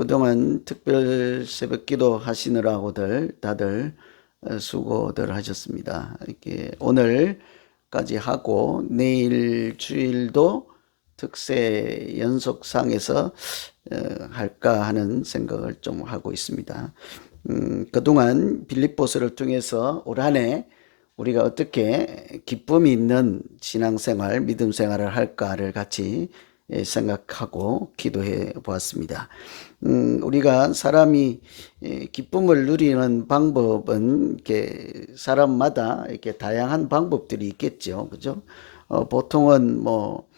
그동안 특별 새벽 기도 하시느라고들 다들 수고들 하셨습니다. 이렇게 오늘까지 하고 내일 주일도 특세 연속상에서 할까 하는 생각을 좀 하고 있습니다. 그동안 빌립보서를 통해서 올 한 해 우리가 어떻게 기쁨이 있는 신앙생활, 믿음 생활을 할까를 같이 생각하고 기도해 보았습니다. 우리가 사람이 기쁨을 누리는 방법은 이렇게 사람마다 이렇게 다양한 방법들이 있겠죠, 그죠? 보통은 뭐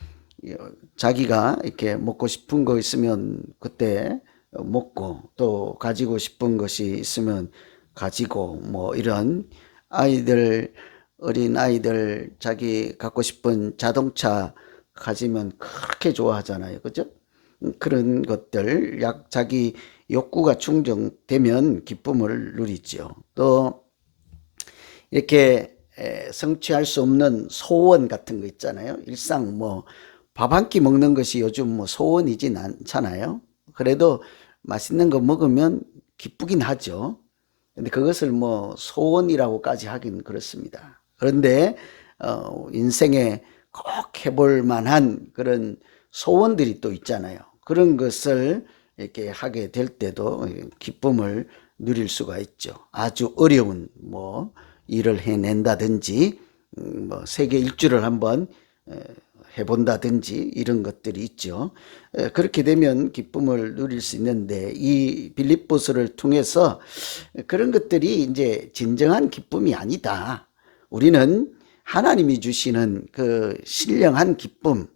자기가 이렇게 먹고 싶은 거 있으면 그때 먹고, 또 가지고 싶은 것이 있으면 가지고, 뭐 이런 아이들, 어린 아이들 자기 갖고 싶은 자동차 가지면 그렇게 좋아하잖아요, 그죠? 그런 것들, 자기 욕구가 충족되면 기쁨을 누리죠. 또 이렇게 성취할 수 없는 소원 같은 거 있잖아요. 일상 뭐 밥 한 끼 먹는 것이 요즘 뭐 소원이진 않잖아요. 그래도 맛있는 거 먹으면 기쁘긴 하죠. 근데 그것을 뭐 소원이라고까지 하긴 그렇습니다. 그런데 인생에 꼭 해볼 만한 그런 소원들이 또 있잖아요. 그런 것을 이렇게 하게 될 때도 기쁨을 누릴 수가 있죠. 아주 어려운 뭐 일을 해낸다든지 뭐 세계 일주를 한번 해본다든지 이런 것들이 있죠. 그렇게 되면 기쁨을 누릴 수 있는데 이 빌립보서를 통해서 그런 것들이 이제 진정한 기쁨이 아니다. 우리는 하나님이 주시는 그 신령한 기쁨,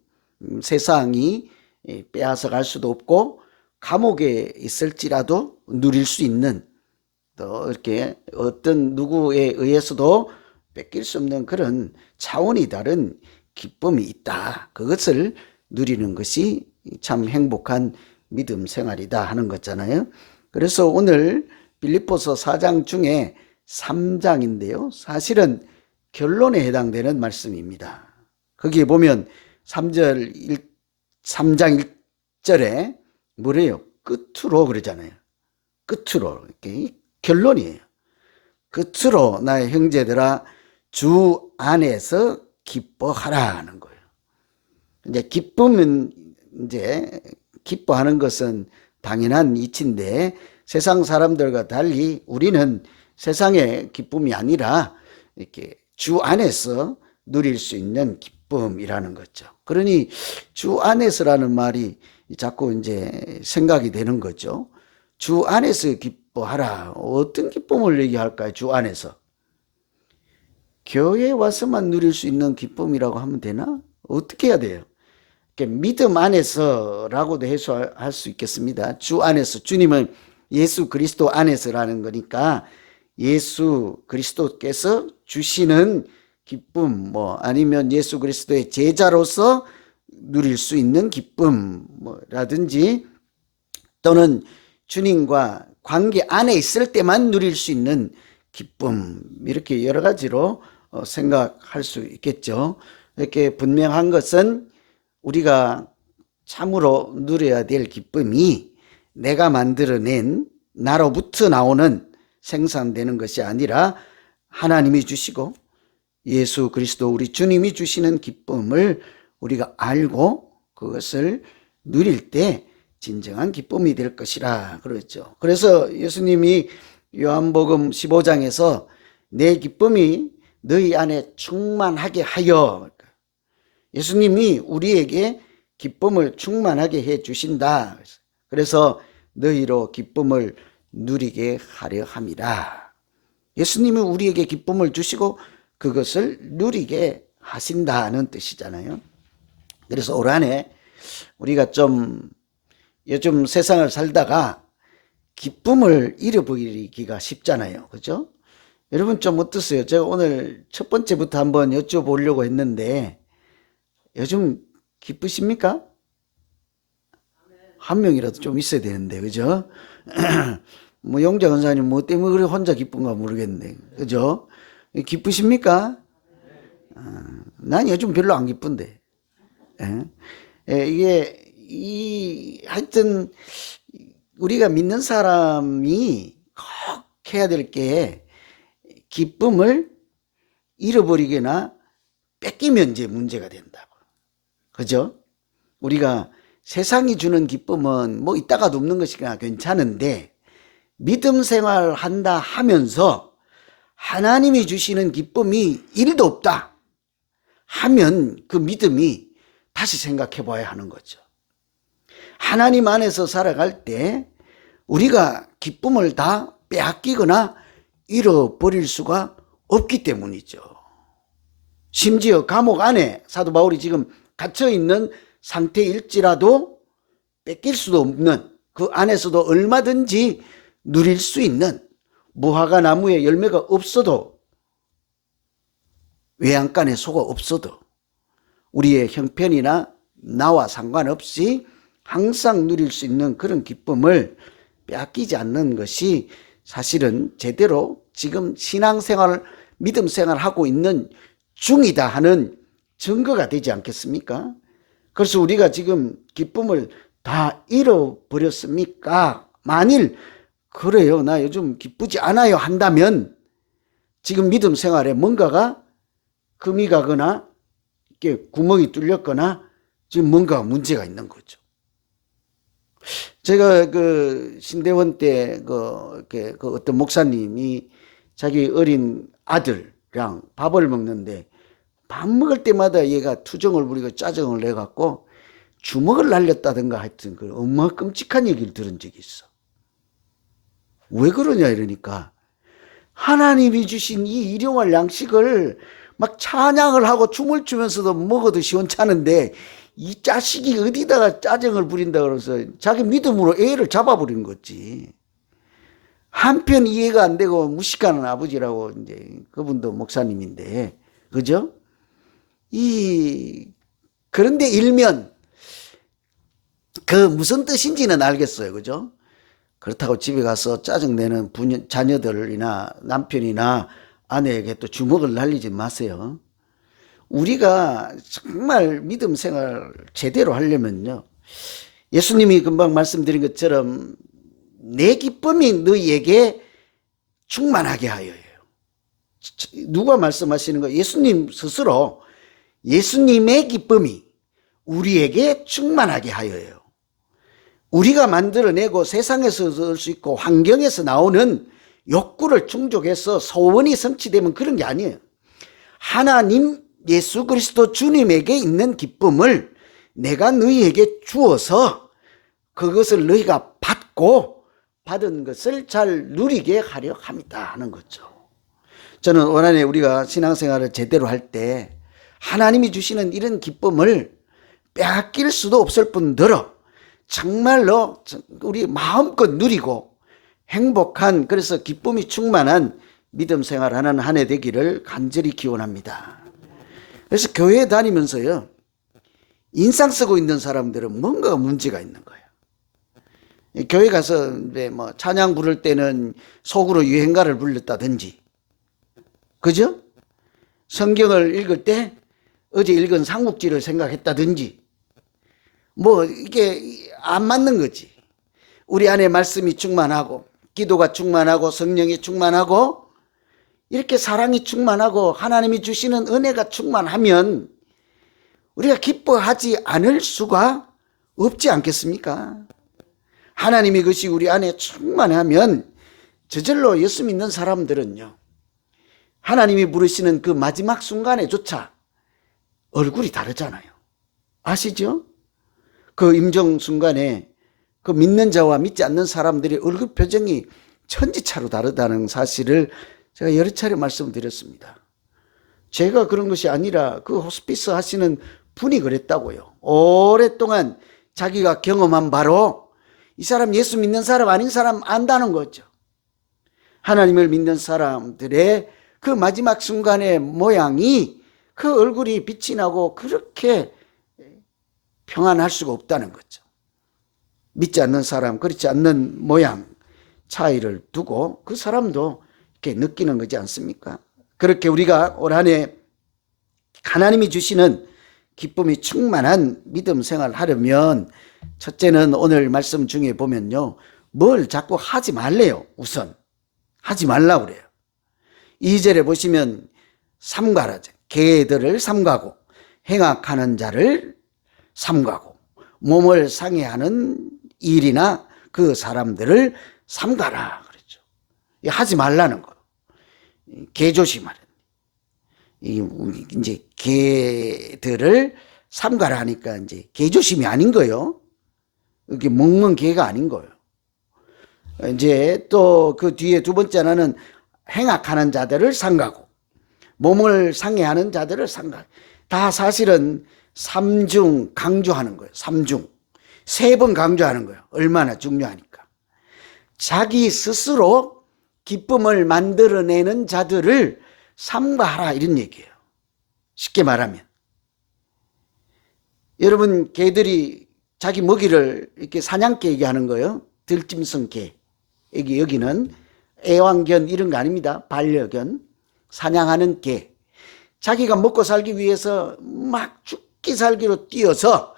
세상이 빼앗아 갈 수도 없고 감옥에 있을지라도 누릴 수 있는, 또 이렇게 어떤 누구에 의해서도 뺏길 수 없는 그런 차원이 다른 기쁨이 있다. 그것을 누리는 것이 참 행복한 믿음 생활이다 하는 거잖아요. 그래서 오늘 빌립보서 4장 중에 3장인데요. 사실은 결론에 해당되는 말씀입니다. 거기에 보면 3장 1절에 뭐래요? 끝으로 그러잖아요. 끝으로. 이렇게 결론이에요. 끝으로 나의 형제들아 주 안에서 기뻐하라 하는 거예요. 이제 기쁨은 이제 기뻐하는 것은 당연한 이치인데 세상 사람들과 달리 우리는 세상의 기쁨이 아니라 이렇게 주 안에서 누릴 수 있는 기쁨이라는 거죠. 그러니 주 안에서라는 말이 자꾸 이제 생각이 되는 거죠. 주 안에서 기뻐하라. 어떤 기쁨을 얘기할까요? 주 안에서. 교회에 와서만 누릴 수 있는 기쁨이라고 하면 되나? 어떻게 해야 돼요? 믿음 안에서라고도 해석할 수 있겠습니다. 주 안에서, 주님은 예수 그리스도 안에서라는 거니까 예수 그리스도께서 주시는 기쁨, 뭐 아니면 예수 그리스도의 제자로서 누릴 수 있는 기쁨 뭐라든지, 또는 주님과 관계 안에 있을 때만 누릴 수 있는 기쁨, 이렇게 여러 가지로 생각할 수 있겠죠. 이렇게 분명한 것은 우리가 참으로 누려야 될 기쁨이 내가 만들어낸, 나로부터 나오는, 생산되는 것이 아니라 하나님이 주시고 예수 그리스도 우리 주님이 주시는 기쁨을 우리가 알고 그것을 누릴 때 진정한 기쁨이 될 것이라 그랬죠. 그래서 예수님이 요한복음 15장에서 내 기쁨이 너희 안에 충만하게 하여, 예수님이 우리에게 기쁨을 충만하게 해 주신다. 그래서 너희로 기쁨을 누리게 하려 함이라. 예수님이 우리에게 기쁨을 주시고 그것을 누리게 하신다는 뜻이잖아요. 그래서 올 한 해 우리가 좀 요즘 세상을 살다가 기쁨을 잃어버리기가 쉽잖아요. 그죠? 여러분 좀 어떠세요? 제가 오늘 첫 번째부터 한번 여쭤보려고 했는데 요즘 기쁘십니까? 한 명이라도 좀 있어야 되는데, 그죠? 뭐 용자 권사님 뭐 때문에 그래 혼자 기쁜가 모르겠네, 그죠? 기쁘십니까? 난 요즘 별로 안 기쁜데. 예? 이게 하여튼 우리가 믿는 사람이 꼭 해야 될 게 기쁨을 잃어버리거나 뺏기면 이제 문제가 된다고. 그죠? 우리가 세상이 주는 기쁨은 뭐 이따가도 없는 것이니까 괜찮은데 믿음 생활 한다 하면서 하나님이 주시는 기쁨이 1도 없다 하면 그 믿음이 다시 생각해 봐야 하는 거죠. 하나님 안에서 살아갈 때 우리가 기쁨을 다 빼앗기거나 잃어버릴 수가 없기 때문이죠. 심지어 감옥 안에 사도 바울이 지금 갇혀 있는 상태일지라도 뺏길 수도 없는, 그 안에서도 얼마든지 누릴 수 있는, 무화과 나무에 열매가 없어도 외양간에 소가 없어도 우리의 형편이나 나와 상관없이 항상 누릴 수 있는 그런 기쁨을 빼앗기지 않는 것이 사실은 제대로 지금 신앙생활, 믿음생활을 하고 있는 중이다 하는 증거가 되지 않겠습니까? 그래서 우리가 지금 기쁨을 다 잃어버렸습니까? 만일 그래요, 나 요즘 기쁘지 않아요 한다면 지금 믿음 생활에 뭔가가 금이 가거나 이렇게 구멍이 뚫렸거나 지금 뭔가 문제가 있는 거죠. 제가 그 신대원 때 그 어떤 목사님이 자기 어린 아들이랑 밥을 먹는데 밥 먹을 때마다 얘가 투정을 부리고 짜증을 내갖고 주먹을 날렸다든가 하여튼 그 엄마 끔찍한 얘기를 들은 적이 있어. 왜 그러냐 이러니까 하나님이 주신 이 일용할 양식을 막 찬양을 하고 춤을 추면서도 먹어도 시원찮은데 이 자식이 어디다가 짜증을 부린다 그래서 자기 믿음으로 애를 잡아버린 거지. 한편 이해가 안 되고 무식한 아버지라고 이제 그분도 목사님인데, 그죠? 그런데 일면 그 무슨 뜻인지는 알겠어요, 그죠? 그렇다고 집에 가서 짜증내는 자녀들이나 남편이나 아내에게 또 주먹을 날리지 마세요. 우리가 정말 믿음 생활 제대로 하려면요, 예수님이 금방 말씀드린 것처럼 내 기쁨이 너희에게 충만하게 하여요. 누가 말씀하시는 거예요? 예수님 스스로 예수님의 기쁨이 우리에게 충만하게 하여요. 우리가 만들어내고 세상에서 얻을 수 있고 환경에서 나오는 욕구를 충족해서 소원이 성취되면 그런 게 아니에요. 하나님 예수 그리스도 주님에게 있는 기쁨을 내가 너희에게 주어서 그것을 너희가 받고 받은 것을 잘 누리게 하려 합니다 하는 거죠. 저는 올 한해 우리가 신앙생활을 제대로 할 때 하나님이 주시는 이런 기쁨을 빼앗길 수도 없을 뿐더러 정말로 우리 마음껏 누리고 행복한, 그래서 기쁨이 충만한 믿음 생활하는 한 해 되기를 간절히 기원합니다. 그래서 교회에 다니면서요, 인상 쓰고 있는 사람들은 뭔가 문제가 있는 거예요. 교회 가서 뭐 찬양 부를 때는 속으로 유행가를 불렀다든지, 그죠? 성경을 읽을 때 어제 읽은 삼국지를 생각했다든지, 뭐 이게 안 맞는 거지. 우리 안에 말씀이 충만하고 기도가 충만하고 성령이 충만하고 이렇게 사랑이 충만하고 하나님이 주시는 은혜가 충만하면 우리가 기뻐하지 않을 수가 없지 않겠습니까? 하나님이 그것이 우리 안에 충만하면 저절로 예수 믿는 사람들은요, 하나님이 부르시는 그 마지막 순간에조차 얼굴이 다르잖아요. 아시죠? 그 임종 순간에 그 믿는 자와 믿지 않는 사람들의 얼굴 표정이 천지차로 다르다는 사실을 제가 여러 차례 말씀드렸습니다. 제가 그런 것이 아니라 그 호스피스 하시는 분이 그랬다고요. 오랫동안 자기가 경험한 바로 이 사람 예수 믿는 사람 아닌 사람 안다는 거죠. 하나님을 믿는 사람들의 그 마지막 순간의 모양이, 그 얼굴이 빛이 나고 그렇게 평안할 수가 없다는 거죠. 믿지 않는 사람, 그렇지 않는 모양 차이를 두고 그 사람도 이렇게 느끼는 거지 않습니까? 그렇게 우리가 올 한 해 하나님이 주시는 기쁨이 충만한 믿음 생활을 하려면 첫째는 오늘 말씀 중에 보면요, 뭘 자꾸 하지 말래요. 우선 하지 말라고 그래요. 2절에 보시면 삼가라죠. 개들을 삼가고 행악하는 자를 삼가고 몸을 상해하는 일이나 그 사람들을 삼가라 그랬죠. 하지 말라는 거. 개 조심하라. 이제 개들을 삼가라 하니까 이제 개 조심이 아닌 거예요. 이렇게 먹는 개가 아닌 거예요. 이제 또 그 뒤에 두 번째 하나는 행악하는 자들을 삼가고 몸을 상해하는 자들을 삼가. 다 사실은 삼중 강조하는 거예요. 삼중. 3번 강조하는 거예요. 얼마나 중요하니까. 자기 스스로 기쁨을 만들어내는 자들을 삼가하라 이런 얘기예요. 쉽게 말하면. 여러분 개들이 자기 먹이를 이렇게 사냥개 얘기하는 거예요. 들짐승개. 여기는 애완견 이런 거 아닙니다. 반려견. 사냥하는 개. 자기가 먹고 살기 위해서 막 죽기 살기로 뛰어서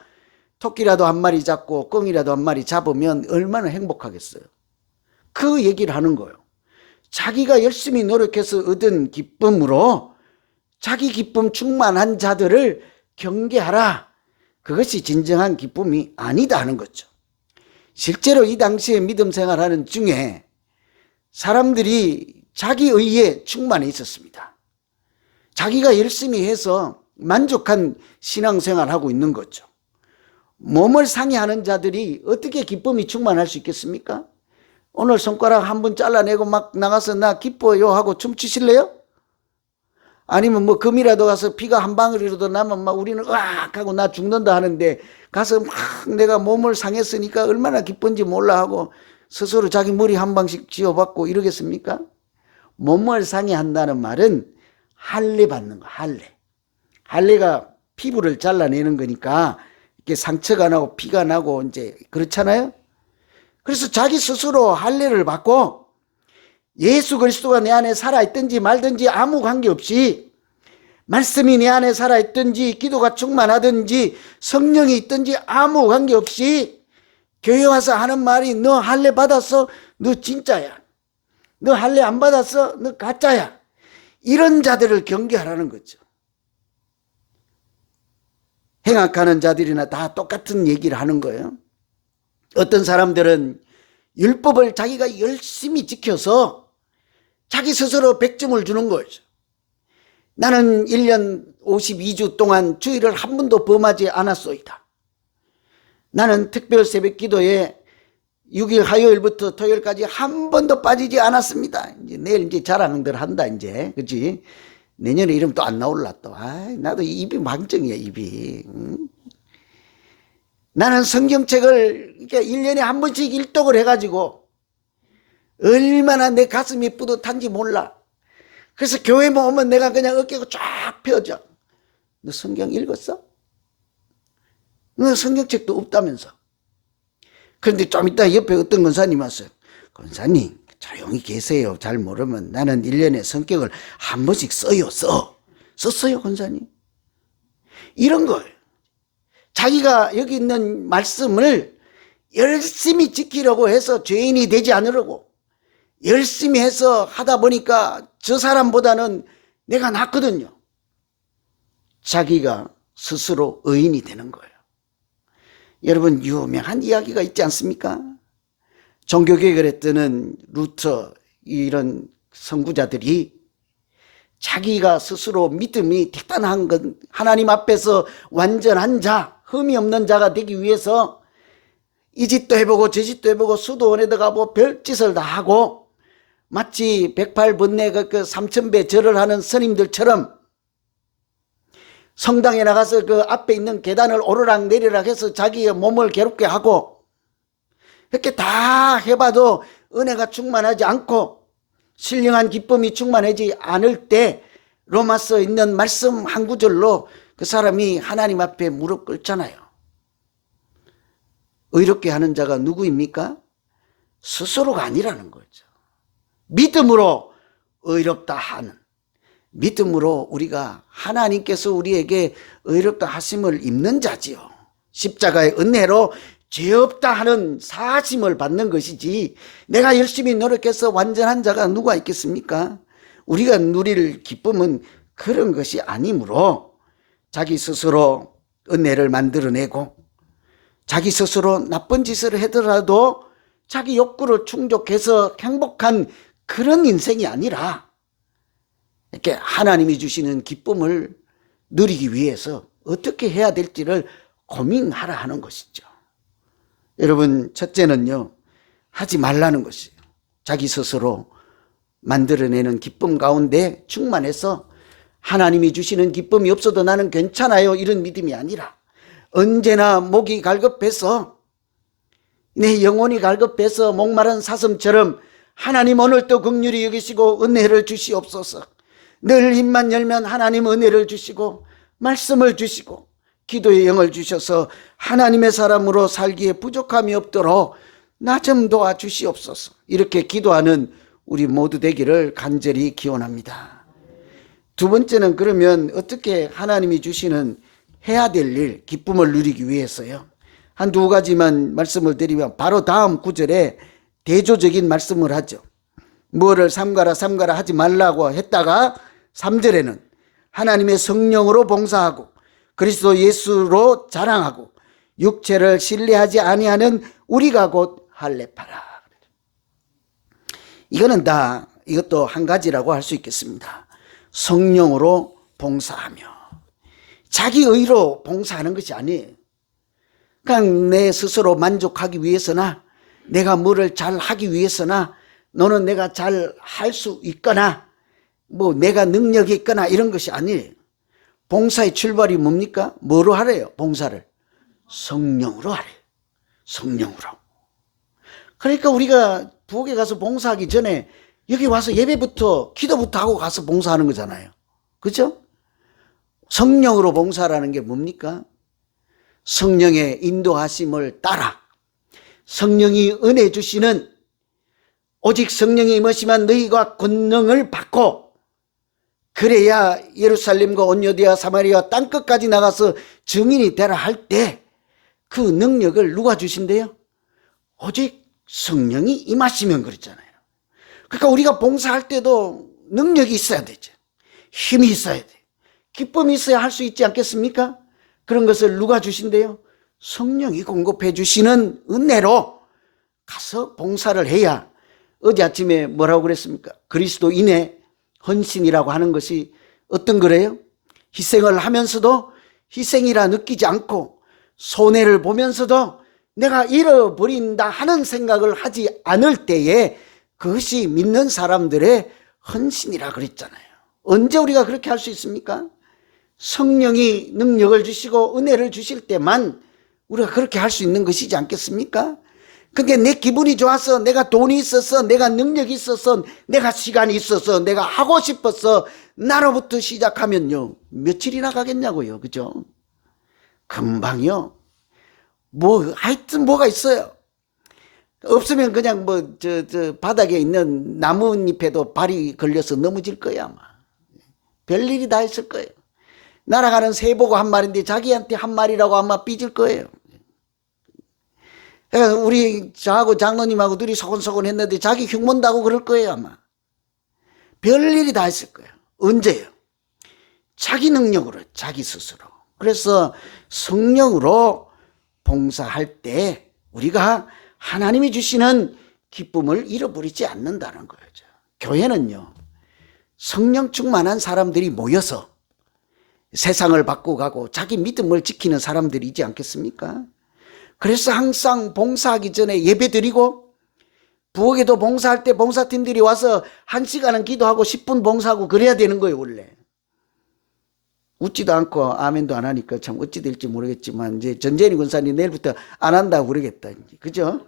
토끼라도 한 마리 잡고 꿩이라도 한 마리 잡으면 얼마나 행복하겠어요. 그 얘기를 하는 거예요. 자기가 열심히 노력해서 얻은 기쁨으로 자기 기쁨 충만한 자들을 경계하라. 그것이 진정한 기쁨이 아니다 하는 거죠. 실제로 이 당시에 믿음 생활하는 중에 사람들이 자기 의에 충만해 있었습니다. 자기가 열심히 해서 만족한 신앙생활하고 있는 거죠. 몸을 상해하는 자들이 어떻게 기쁨이 충만할 수 있겠습니까? 오늘 손가락 한 번 잘라내고 막 나가서 나 기뻐요 하고 춤추실래요? 아니면 뭐 금이라도 가서 피가 한 방울이라도 나면 막 우리는 으악 하고 나 죽는다 하는데 가서 막 내가 몸을 상했으니까 얼마나 기쁜지 몰라 하고 스스로 자기 머리 한 방씩 쥐어받고 이러겠습니까? 몸을 상해한다는 말은 할례 받는 거, 할례. 할례가 피부를 잘라내는 거니까 이렇게 상처가 나고 피가 나고 이제 그렇잖아요. 그래서 자기 스스로 할례를 받고 예수 그리스도가 내 안에 살아있든지 말든지 아무 관계없이 말씀이 내 안에 살아있든지 기도가 충만하든지 성령이 있든지 아무 관계없이 교회 와서 하는 말이 너 할례 받았어? 너 진짜야. 너 할례 안 받았어? 너 가짜야. 이런 자들을 경계하라는 거죠. 행악하는 자들이나 다 똑같은 얘기를 하는 거예요. 어떤 사람들은 율법을 자기가 열심히 지켜서 자기 스스로 100점을 주는 거죠. 나는 1년 52주 동안 주일을 한 번도 범하지 않았소이다. 나는 특별 새벽 기도에 6일 화요일부터 토요일까지 한 번도 빠지지 않았습니다. 이제 내일 이제 자랑들 한다 이제. 그렇지? 내년에 이러면 또 안 나올라 또. 나도 입이 망정이야 입이. 나는 성경책을 1년에 한 번씩 일독을 해가지고 얼마나 내 가슴이 뿌듯한지 몰라. 그래서 교회 오면 내가 그냥 어깨가 쫙 펴져. 너 성경 읽었어? 너 성경책도 없다면서. 그런데 좀 이따 옆에 어떤 권사님 왔어요. 권사님 조용히 계세요. 잘 모르면 나는 1년에 성경을 한 번씩 써요. 썼어요 권사님. 이런 거예요. 자기가 여기 있는 말씀을 열심히 지키려고 해서 죄인이 되지 않으려고 열심히 해서 하다 보니까 저 사람보다는 내가 낫거든요. 자기가 스스로 의인이 되는 거예요. 여러분 유명한 이야기가 있지 않습니까? 종교개혁을 했던 루터 이런 선구자들이 자기가 스스로 믿음이 대단한 건 하나님 앞에서 완전한 자, 흠이 없는 자가 되기 위해서 이 짓도 해보고 저 짓도 해보고 수도원에도 가고 별짓을 다 하고 마치 108번뇌 그 3000배 절을 하는 스님들처럼 성당에 나가서 그 앞에 있는 계단을 오르락 내리락 해서 자기의 몸을 괴롭게 하고 이렇게 다 해봐도 은혜가 충만하지 않고 신령한 기쁨이 충만하지 않을 때 로마서에 있는 말씀 한 구절로 그 사람이 하나님 앞에 무릎 꿇잖아요. 의롭게 하는 자가 누구입니까? 스스로가 아니라는 거죠. 믿음으로 의롭다 하는, 믿음으로 우리가 하나님께서 우리에게 의롭다 하심을 입는 자지요. 십자가의 은혜로 죄 없다 하는 사심을 받는 것이지 내가 열심히 노력해서 완전한 자가 누가 있겠습니까? 우리가 누릴 기쁨은 그런 것이 아니므로 자기 스스로 은혜를 만들어내고 자기 스스로 나쁜 짓을 하더라도 자기 욕구를 충족해서 행복한 그런 인생이 아니라 이렇게 하나님이 주시는 기쁨을 누리기 위해서 어떻게 해야 될지를 고민하라 하는 것이죠. 여러분, 첫째는요, 하지 말라는 것이에요. 자기 스스로 만들어내는 기쁨 가운데 충만해서 하나님이 주시는 기쁨이 없어도 나는 괜찮아요, 이런 믿음이 아니라 언제나 목이 갈급해서 내 영혼이 갈급해서 목마른 사슴처럼 하나님 오늘도 긍휼히 여기시고 은혜를 주시옵소서. 늘 입만 열면 하나님 은혜를 주시고 말씀을 주시고 기도의 영을 주셔서 하나님의 사람으로 살기에 부족함이 없도록 나 좀 도와주시옵소서. 이렇게 기도하는 우리 모두 되기를 간절히 기원합니다. 두 번째는 그러면 어떻게 하나님이 주시는 해야 될 일, 기쁨을 누리기 위해서요. 한 두 가지만 말씀을 드리면 바로 다음 구절에 대조적인 말씀을 하죠. 뭐를 삼가라 하지 말라고 했다가 3절에는 하나님의 성령으로 봉사하고 그리스도 예수로 자랑하고 육체를 신뢰하지 아니하는 우리가 곧 할례파라. 이것도 한 가지라고 할 수 있겠습니다. 성령으로 봉사하며 자기 의로 봉사하는 것이 아니에요. 그냥 내 스스로 만족하기 위해서나 내가 뭐를 잘 하기 위해서나 너는 내가 잘 할 수 있거나 뭐 내가 능력이 있거나 이런 것이 아니에요. 봉사의 출발이 뭡니까? 뭐로 하래요? 봉사를 성령으로 하래요. 성령으로. 그러니까 우리가 부엌에 가서 봉사하기 전에 여기 와서 예배부터 기도부터 하고 가서 봉사하는 거잖아요. 그렇죠? 성령으로 봉사라는 게 뭡니까? 성령의 인도하심을 따라 성령이 은혜 주시는 오직 성령이 임하시면 너희가 권능을 받고 그래야 예루살렘과 온 유대와 사마리아 땅끝까지 나가서 증인이 되라 할 때 그 능력을 누가 주신대요? 오직 성령이 임하시면 그랬잖아요. 그러니까 우리가 봉사할 때도 능력이 있어야 되죠. 힘이 있어야 돼요. 기쁨이 있어야 할 수 있지 않겠습니까? 그런 것을 누가 주신대요? 성령이 공급해 주시는 은혜로 가서 봉사를 해야 어제 아침에 뭐라고 그랬습니까? 그리스도인의 헌신이라고 하는 것이 어떤 거래요? 희생을 하면서도 희생이라 느끼지 않고 손해를 보면서도 내가 잃어버린다 하는 생각을 하지 않을 때에 그것이 믿는 사람들의 헌신이라 그랬잖아요. 언제 우리가 그렇게 할 수 있습니까? 성령이 능력을 주시고 은혜를 주실 때만 우리가 그렇게 할 수 있는 것이지 않겠습니까? 근데 내 기분이 좋아서 내가 돈이 있어서 내가 능력이 있어서 내가 시간이 있어서 내가 하고 싶어서 나로부터 시작하면요 며칠이나 가겠냐고요. 그죠? 금방요. 하여튼 뭐가 있어요. 없으면 그냥 바닥에 있는 나뭇잎에도 발이 걸려서 넘어질 거야 아마. 별일이 다 있을 거예요. 날아가는 새 보고 한 마리인데 자기한테 한 마리라고 아마 삐질 거예요. 우리 저하고 장로님하고 둘이 소곤소곤 했는데 자기 흉본다고 그럴 거예요 아마. 별일이 다 있을 거예요. 언제요? 자기 능력으로, 자기 스스로. 그래서 성령으로 봉사할 때 우리가 하나님이 주시는 기쁨을 잃어버리지 않는다는 거죠. 교회는요 성령 충만한 사람들이 모여서 세상을 바꿔가고 자기 믿음을 지키는 사람들이지 않겠습니까? 그래서 항상 봉사하기 전에 예배 드리고 부엌에도 봉사할 때 봉사팀들이 와서 1시간은 기도하고 10분 봉사하고 그래야 되는 거예요. 원래 웃지도 않고 아멘도 안 하니까 참 어찌 될지 모르겠지만 이제 전재니 권사님 내일부터 안 한다고 그러겠다. 그죠?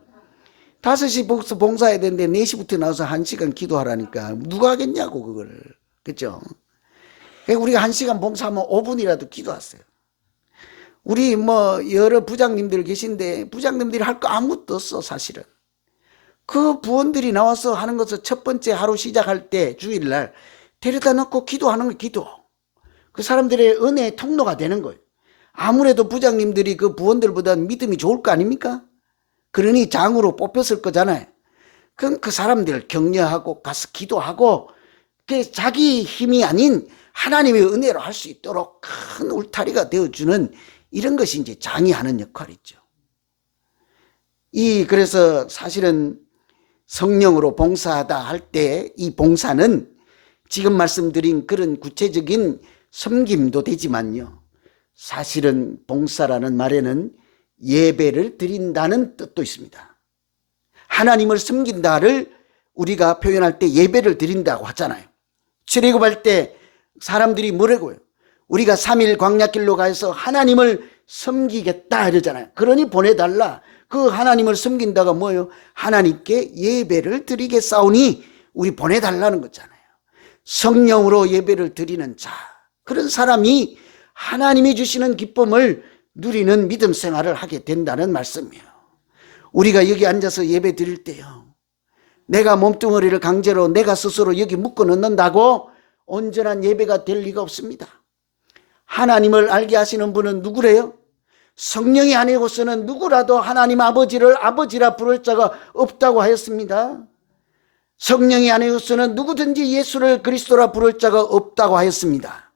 5시 봉사해야 되는데 4시부터 나와서 1시간 기도하라니까 누가 하겠냐고 그걸. 그죠? 그러니까 우리가 1시간 봉사하면 5분이라도 기도하세요. 우리 여러 부장님들 계신데 부장님들이 할 거 아무것도 없어 사실은. 그 부원들이 나와서 하는 것을 첫 번째 하루 시작할 때 주일날 데려다 놓고 기도하는 거 기도. 그 사람들의 은혜의 통로가 되는 거예요. 아무래도 부장님들이 그 부원들보다 믿음이 좋을 거 아닙니까? 그러니 장으로 뽑혔을 거잖아요. 그럼 그 사람들 격려하고 가서 기도하고 그 자기 힘이 아닌 하나님의 은혜로 할 수 있도록 큰 울타리가 되어주는 이런 것이 이제 장이 하는 역할이죠. 그래서 사실은 성령으로 봉사하다 할 때 이 봉사는 지금 말씀드린 그런 구체적인 섬김도 되지만요. 사실은 봉사라는 말에는 예배를 드린다는 뜻도 있습니다. 하나님을 섬긴다를 우리가 표현할 때 예배를 드린다고 하잖아요. 출애굽할 때 사람들이 뭐라고요? 우리가 3일 광야길로 가서 하나님을 섬기겠다 이러잖아요. 그러니 보내달라. 그 하나님을 섬긴다가 뭐예요? 하나님께 예배를 드리겠사오니 우리 보내달라는 거잖아요. 성령으로 예배를 드리는 자, 그런 사람이 하나님이 주시는 기쁨을 누리는 믿음 생활을 하게 된다는 말씀이에요. 우리가 여기 앉아서 예배 드릴 때요, 내가 몸뚱어리를 강제로 내가 스스로 여기 묶어 넣는다고 온전한 예배가 될 리가 없습니다. 하나님을 알게 하시는 분은 누구래요? 성령이 아니고서는 누구라도 하나님 아버지를 아버지라 부를 자가 없다고 하였습니다. 성령이 아니고서는 누구든지 예수를 그리스도라 부를 자가 없다고 하였습니다.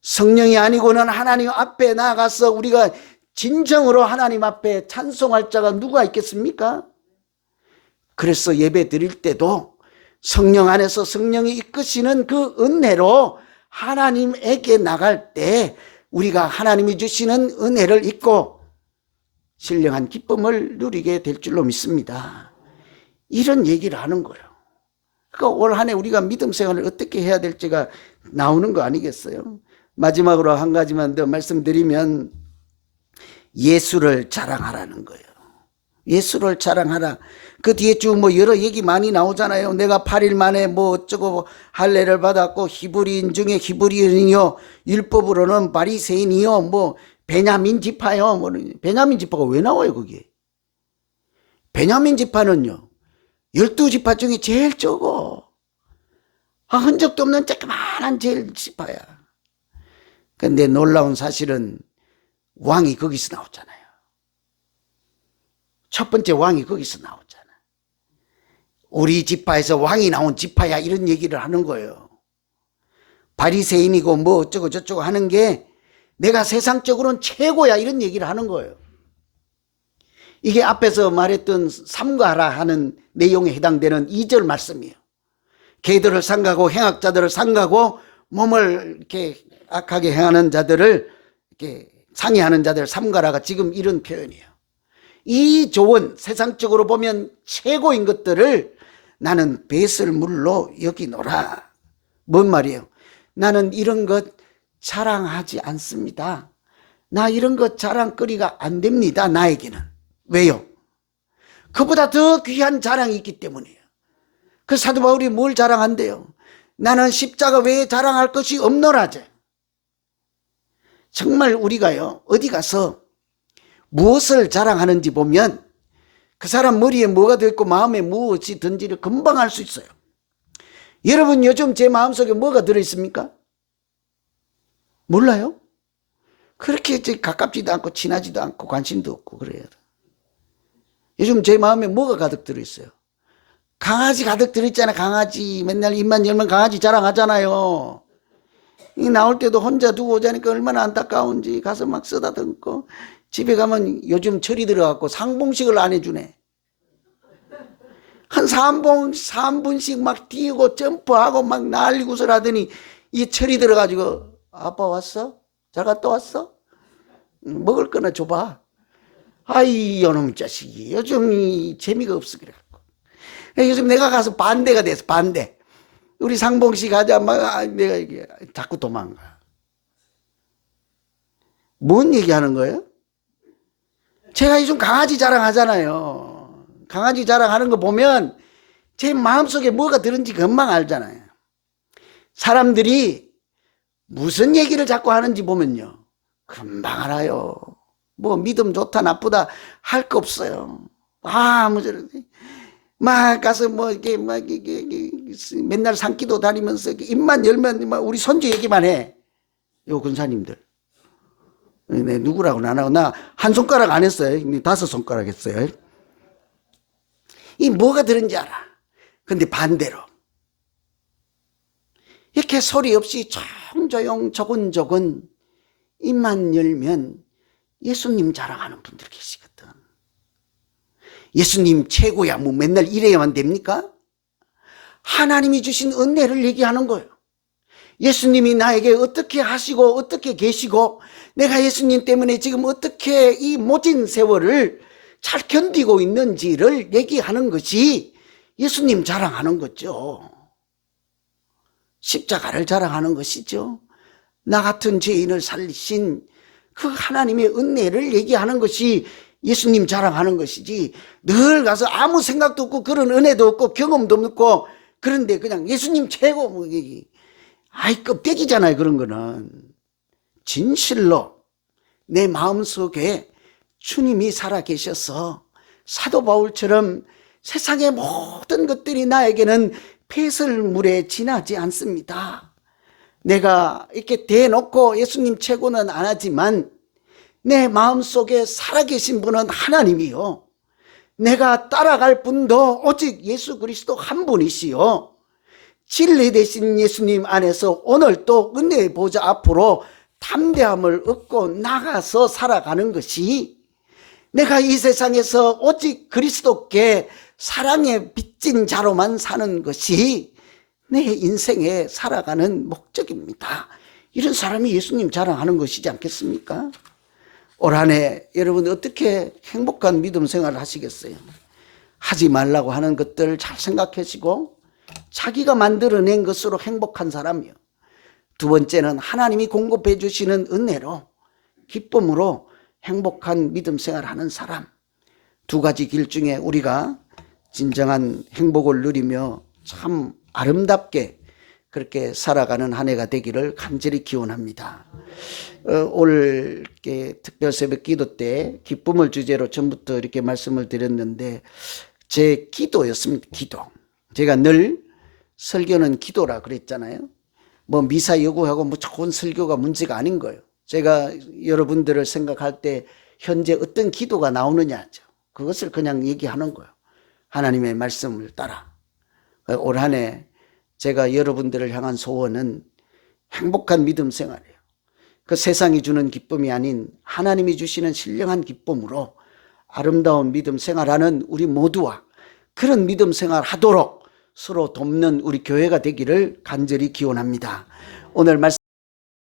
성령이 아니고는 하나님 앞에 나아가서 우리가 진정으로 하나님 앞에 찬송할 자가 누가 있겠습니까? 그래서 예배 드릴 때도 성령 안에서 성령이 이끄시는 그 은혜로 하나님에게 나갈 때 우리가 하나님이 주시는 은혜를 잊고 신령한 기쁨을 누리게 될 줄로 믿습니다. 이런 얘기를 하는 거예요. 그러니까 올 한 해 우리가 믿음 생활을 어떻게 해야 될지가 나오는 거 아니겠어요? 마지막으로 한 가지만 더 말씀드리면 예수를 자랑하라는 거예요. 예수를 자랑하라. 그 뒤에 쭉 뭐 여러 얘기 많이 나오잖아요. 내가 8일 만에 뭐 어쩌고 할례를 받았고 히브리인 중에 히브리인이요, 율법으로는 바리새인이요, 뭐 베냐민 지파요. 뭐 베냐민 지파가 왜 나와요 거기에? 베냐민 지파는요 12지파 중에 제일 적어. 흔적도 없는 조그만한 제일 지파야. 근데 놀라운 사실은 왕이 거기서 나왔잖아요. 첫 번째 왕이 거기서 나왔잖아. 우리 지파에서 왕이 나온 지파야, 이런 얘기를 하는 거예요. 바리새인이고 뭐 어쩌고 저쩌고 하는 게 내가 세상적으로는 최고야, 이런 얘기를 하는 거예요. 이게 앞에서 말했던 삼가라 하는 내용에 해당되는 2절 말씀이에요. 개들을 삼가고 행악자들을 삼가고 몸을 이렇게 악하게 행하는 자들을 이렇게 상해하는 자들 삼가라가 지금 이런 표현이에요. 이 좋은 세상적으로 보면 최고인 것들을 나는 배설물로 여기노라. 뭔 말이에요? 나는 이런 것 자랑하지 않습니다. 나 이런 것 자랑거리가 안 됩니다, 나에게는. 왜요? 그보다 더 귀한 자랑이 있기 때문이에요. 그 사도 바울이 뭘 자랑한대요? 나는 십자가 외에 자랑할 것이 없노라제. 정말 우리가요 어디 가서 무엇을 자랑하는지 보면 그 사람 머리에 뭐가 들고 마음에 무엇이 든지를 금방 알 수 있어요. 여러분 요즘 제 마음속에 뭐가 들어있습니까? 몰라요? 그렇게 가깝지도 않고 친하지도 않고 관심도 없고 그래요. 요즘 제 마음에 뭐가 가득 들어있어요? 강아지 가득 들어있잖아요. 강아지 맨날 입만 열면 강아지 자랑하잖아요. 나올 때도 혼자 두고 오자니까 얼마나 안타까운지 가서 막 쓰다듬고, 집에 가면 요즘 철이 들어갖고 상봉식을 안 해주네. 한 3분씩 막 뛰고 점프하고 막 난리구슬 하더니 이 철이 들어가지고 아빠 왔어? 잘 갔다 왔어? 먹을 거나 줘봐. 아이 요놈 자식이 요즘 재미가 없어 그래갖고 요즘 내가 가서 반대가 됐어. 반대. 우리 상봉식 하자 막 내가 이게 자꾸 도망가. 뭔 얘기하는 거예요? 제가 요즘 강아지 자랑하잖아요. 강아지 자랑하는 거 보면 제 마음속에 뭐가 들은지 금방 알잖아요. 사람들이 무슨 얘기를 자꾸 하는지 보면요 금방 알아요. 뭐 믿음 좋다 나쁘다 할 거 없어요. 뭐 저런데 막 가서 뭐 이렇게 막 이게 맨날 산기도 다니면서 입만 열면 막 우리 손주 얘기만 해. 요 근사님들. 네, 누구라고 나 한 손가락 안 했어요. 5 손가락 했어요. 이 뭐가 들은지 알아. 근데 반대로 이렇게 소리 없이 조용조용 조근조근 입만 열면 예수님 자랑하는 분들 계시거든. 예수님 최고야, 뭐 맨날 이래야만 됩니까? 하나님이 주신 은혜를 얘기하는 거예요. 예수님이 나에게 어떻게 하시고 어떻게 계시고 내가 예수님 때문에 지금 어떻게 이 모진 세월을 잘 견디고 있는지를 얘기하는 것이 예수님 자랑하는 거죠. 십자가를 자랑하는 것이죠. 나 같은 죄인을 살리신 그 하나님의 은혜를 얘기하는 것이 예수님 자랑하는 것이지, 늘 가서 아무 생각도 없고 그런 은혜도 없고 경험도 없고 그런데 그냥 예수님 최고 뭐 아이 껍데기잖아요. 그런 거는 진실로 내 마음속에 주님이 살아계셔서 사도 바울처럼 세상의 모든 것들이 나에게는 배설물에 지나지 않습니다. 내가 이렇게 대놓고 예수님 최고는 안 하지만 내 마음속에 살아계신 분은 하나님이요, 내가 따라갈 분도 오직 예수 그리스도 한 분이시요, 진리 되신 예수님 안에서 오늘 또 은혜의 보좌 앞으로 담대함을 얻고 나가서 살아가는 것이, 내가 이 세상에서 오직 그리스도께 사랑에 빚진 자로만 사는 것이 내 인생에 살아가는 목적입니다. 이런 사람이 예수님 자랑하는 것이지 않겠습니까? 올 한 해 여러분 어떻게 행복한 믿음 생활을 하시겠어요? 하지 말라고 하는 것들 잘 생각하시고 자기가 만들어낸 것으로 행복한 사람이요, 두 번째는 하나님이 공급해 주시는 은혜로 기쁨으로 행복한 믿음 생활하는 사람, 두 가지 길 중에 우리가 진정한 행복을 누리며 참 아름답게 그렇게 살아가는 한 해가 되기를 간절히 기원합니다. 올 특별 새벽 기도 때 기쁨을 주제로 전부터 이렇게 말씀을 드렸는데 제 기도였습니다. 기도. 제가 늘 설교는 기도라 그랬잖아요. 뭐 미사 여구하고 뭐 좋은 설교가 문제가 아닌 거예요. 제가 여러분들을 생각할 때 현재 어떤 기도가 나오느냐죠. 그것을 그냥 얘기하는 거예요. 하나님의 말씀을 따라. 올 한 해 제가 여러분들을 향한 소원은 행복한 믿음 생활이에요. 그 세상이 주는 기쁨이 아닌 하나님이 주시는 신령한 기쁨으로 아름다운 믿음 생활하는 우리 모두와 그런 믿음 생활 하도록 서로 돕는 우리 교회가 되기를 간절히 기원합니다. 오늘 말씀